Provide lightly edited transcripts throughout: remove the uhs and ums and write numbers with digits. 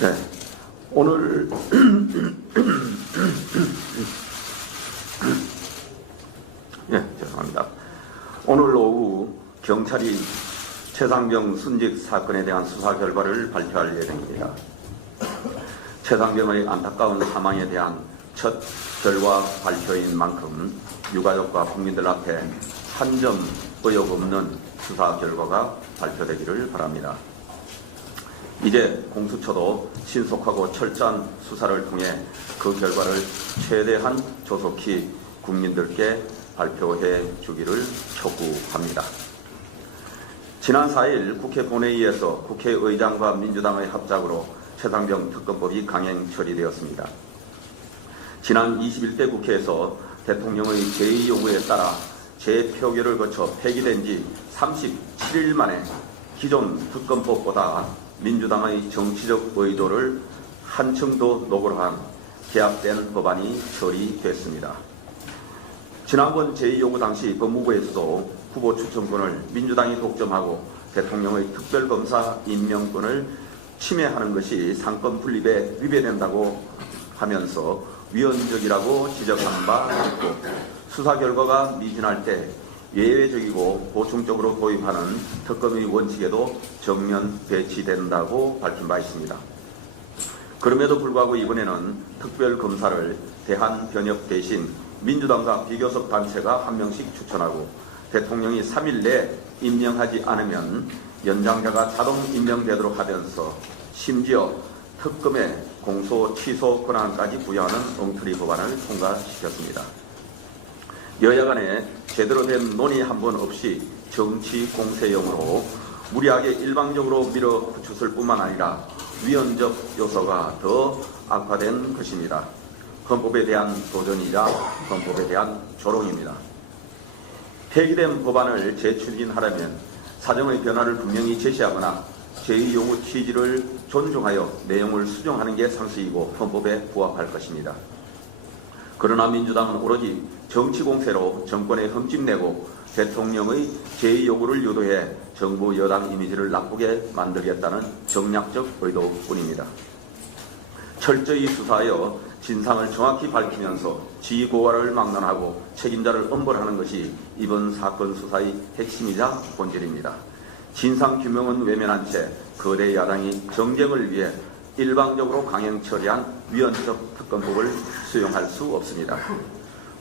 네, 오늘 죄송합니다. 오늘 오후 경찰이 최상병 순직 사건에 대한 수사 결과를 발표할 예정입니다. 최상병의 안타까운 사망에 대한 첫 결과 발표인 만큼 유가족과 국민들 앞에 한 점 의혹 없는 수사 결과가 발표되기를 바랍니다. 이제 공수처도 신속하고 철저한 수사를 통해 그 결과를 최대한 조속히 국민들께 발표해 주기를 촉구합니다. 지난 4일 국회 본회의에서 국회의장과 민주당의 합작으로 최상병 특검법이 강행 처리되었습니다. 지난 21대 국회에서 대통령의 제2요구에 따라 재표결을 거쳐 폐기된 지 37일 만에 기존 특검법보다 민주당의 정치적 의도를 한층 더 노골화한 개혁된 법안이 처리됐습니다. 지난번 제2요구 당시 법무부에서도 후보 추천권을 민주당이 독점하고 대통령의 특별검사 임명권을 침해하는 것이 상권 분립에 위배된다고 하면서 위헌적이라고 지적한 바 있고, 수사 결과가 미진할 때 예외적이고 보충적으로 도입하는 특검의 원칙에도 정면 배치된다고 밝힌 바 있습니다. 그럼에도 불구하고 이번에는 특별검사를 대한변협 대신 민주당과 비교섭 단체가 한 명씩 추천하고 대통령이 3일 내에 임명하지 않으면 연장자가 자동 임명되도록 하면서 심지어 특검의 공소 취소 권한까지 부여하는 엉터리 법안을 통과시켰습니다. 여야 간에 제대로 된 논의 한 번 없이 정치 공세용으로 무리하게 일방적으로 밀어붙였을 뿐만 아니라 위헌적 요소가 더 악화된 것입니다. 헌법에 대한 도전이자 헌법에 대한 조롱입니다. 폐기된 법안을 재추진하려면 사정의 변화를 분명히 제시하거나 제2요구 취지를 존중하여 내용을 수정하는 게 상식이고 헌법에 부합할 것입니다. 그러나 민주당은 오로지 정치 공세로 정권에 흠집내고 대통령의 제2요구를 유도해 정부 여당 이미지를 나쁘게 만들겠다는 정략적 의도뿐입니다. 철저히 수사하여 진상을 정확히 밝히면서 지고와를 막론하고 책임자를 엄벌하는 것이 이번 사건 수사의 핵심이자 본질입니다. 진상규명은 외면한 채 거대 야당이 정쟁을 위해 일방적으로 강행 처리한 위헌적 특검법을 수용할 수 없습니다.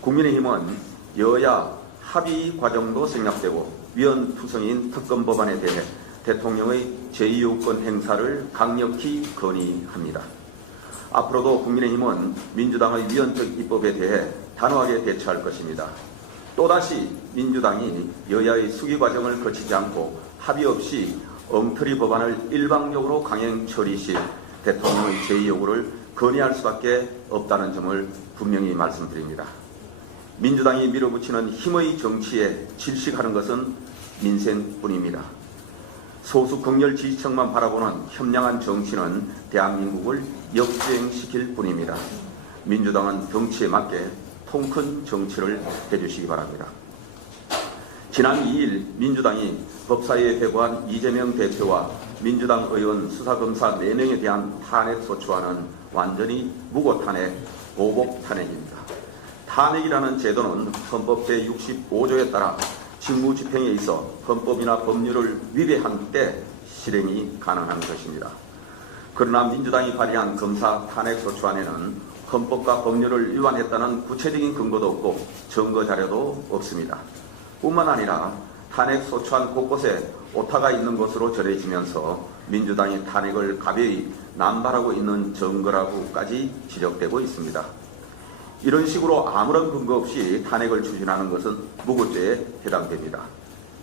국민의힘은 여야 합의 과정도 생략되고 위헌투성인 특검법안에 대해 대통령의 제2요구권 행사를 강력히 건의합니다. 앞으로도 국민의힘은 민주당의 위헌적 입법에 대해 단호하게 대처할 것입니다. 또다시 민주당이 여야의 수기 과정을 거치지 않고 합의 없이 엉터리 법안을 일방적으로 강행 처리 시 대통령의 제2요구를 건의할 수밖에 없다는 점을 분명히 말씀드립니다. 민주당이 밀어붙이는 힘의 정치에 질식하는 것은 민생뿐입니다. 소수 극렬 지지층만 바라보는 현명한 정치는 대한민국을 역주행시킬 뿐입니다. 민주당은 정치에 맞게 통큰 정치를 해주시기 바랍니다. 지난 2일 민주당이 법사위에 회부한 이재명 대표와 민주당 의원 수사검사 4명에 대한 탄핵소추안은 완전히 무고탄핵, 보복탄핵입니다. 탄핵이라는 제도는 헌법 제65조에 따라 직무집행에 있어 헌법이나 법률을 위배한 때 실행이 가능한 것입니다. 그러나 민주당이 발의한 검사 탄핵소추안에는 헌법과 법률을 위반했다는 구체적인 근거도 없고 증거 자료도 없습니다. 뿐만 아니라 탄핵소추안 곳곳에 오타가 있는 것으로 전해지면서 민주당이 탄핵을 가벼이 남발하고 있는 증거라고까지 지적되고 있습니다. 이런 식으로 아무런 근거 없이 탄핵을 추진하는 것은 무고죄에 해당됩니다.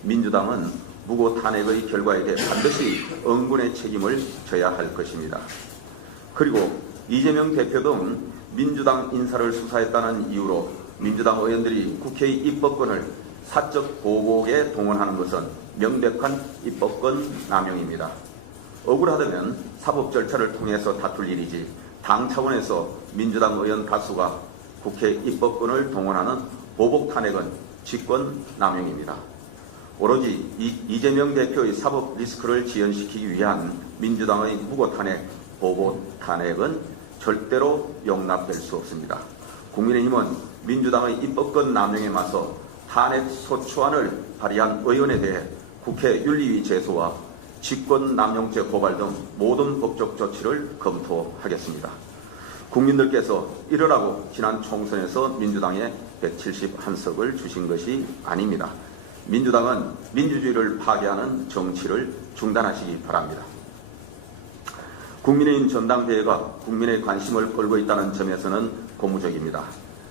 민주당은 무고 탄핵의 결과에 대해 반드시 응군의 책임을 져야 할 것입니다. 그리고 이재명 대표 등 민주당 인사를 수사했다는 이유로 민주당 의원들이 국회의 입법권을 사적 보복에 동원하는 것은 명백한 입법권 남용입니다. 억울하다면 사법 절차를 통해서 다툴 일이지 당 차원에서 민주당 의원 다수가 국회 입법권을 동원하는 보복 탄핵은 직권 남용입니다. 오로지 이재명 대표의 사법 리스크를 지연시키기 위한 민주당의 무고 탄핵, 보복 탄핵은 절대로 용납될 수 없습니다. 국민의힘은 민주당의 입법권 남용에 맞서 탄핵 소추안을 발의한 의원에 대해 국회 윤리위 제소와 직권 남용죄 고발 등 모든 법적 조치를 검토하겠습니다. 국민들께서 이러라고 지난 총선에서 민주당에 171석을 주신 것이 아닙니다. 민주당은 민주주의를 파괴하는 정치를 중단하시기 바랍니다. 국민의힘 전당대회가 국민의 관심을 끌고 있다는 점에서는 고무적입니다.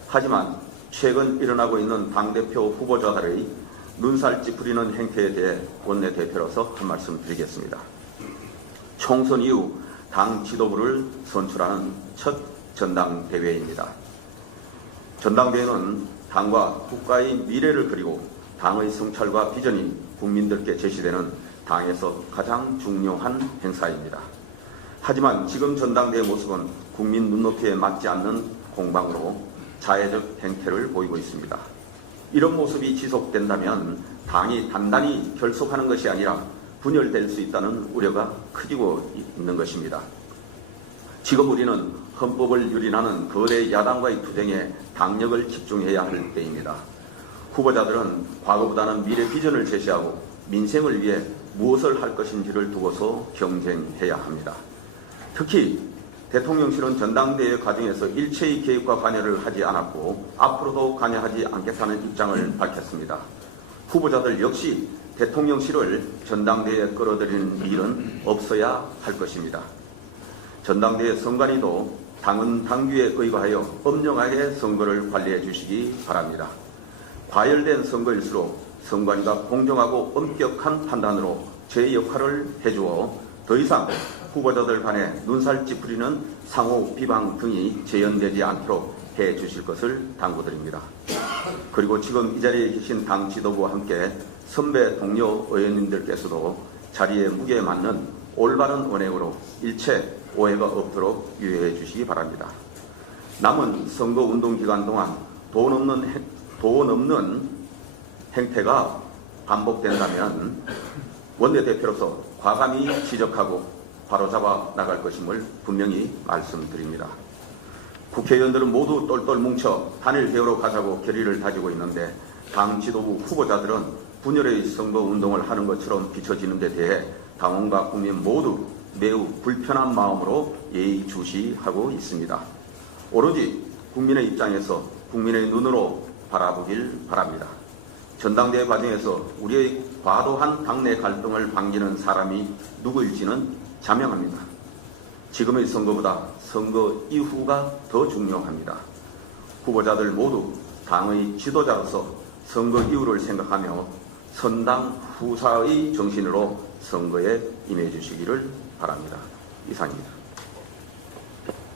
하지만 최근 일어나고 있는 당대표 후보자들의 눈살 찌푸리는 행태에 대해 원내대표로서 한 말씀 드리겠습니다. 총선 이후 당 지도부를 선출하는 첫 전당대회입니다. 전당대회는 당과 국가의 미래를 그리고 당의 성찰과 비전이 국민들께 제시되는 당에서 가장 중요한 행사입니다. 하지만 지금 전당대회 모습은 국민 눈높이에 맞지 않는 공방으로 자해적 행태를 보이고 있습니다. 이런 모습이 지속된다면 당이 단단히 결속하는 것이 아니라 분열될 수 있다는 우려가 커지고 있는 것입니다. 지금 우리는 헌법을 유린하는 거대 야당과의 투쟁에 당력을 집중해야 할 때입니다. 후보자들은 과거보다는 미래 비전을 제시하고 민생을 위해 무엇을 할 것인지를 두고서 경쟁해야 합니다. 특히 대통령실은 전당대회 과정에서 일체의 개입과 관여를 하지 않았고 앞으로도 관여하지 않겠다는 입장을 밝혔습니다. 후보자들 역시 대통령실을 전당대회에 끌어들이는 일은 없어야 할 것입니다. 전당대회 선관위도 당은 당규에 의거하여 엄정하게 선거를 관리해 주시기 바랍니다. 과열된 선거일수록 선관위가 공정하고 엄격한 판단으로 제 역할을 해주어 더 이상 후보자들 간에 눈살 찌푸리는 상호 비방 등이 재현되지 않도록 해 주실 것을 당부드립니다. 그리고 지금 이 자리에 계신 당 지도부와 함께 선배 동료 의원님들께서도 자리에 무게에 맞는 올바른 언행으로 일체 오해가 없도록 유의해 주시기 바랍니다. 남은 선거운동 기간 동안 돈 없는 행태가 반복된다면 원내대표로서 과감히 지적하고 바로잡아 나갈 것임을 분명히 말씀드립니다. 국회의원들은 모두 똘똘 뭉쳐 단일 대우로 가자고 결의를 다지고 있는데 당 지도부 후보자들은 분열의 선거운동을 하는 것처럼 비춰지는 데 대해 당원과 국민 모두 매우 불편한 마음으로 예의주시하고 있습니다. 오로지 국민의 입장에서 국민의 눈으로 바라보길 바랍니다. 전당대회 과정에서 우리의 과도한 당내 갈등을 반기는 사람이 누구일지는 자명합니다. 지금의 선거보다 선거 이후가 더 중요합니다. 후보자들 모두 당의 지도자로서 선거 이후를 생각하며 선당 후사의 정신으로 선거에 임해 주시기를 바랍니다. 이상입니다.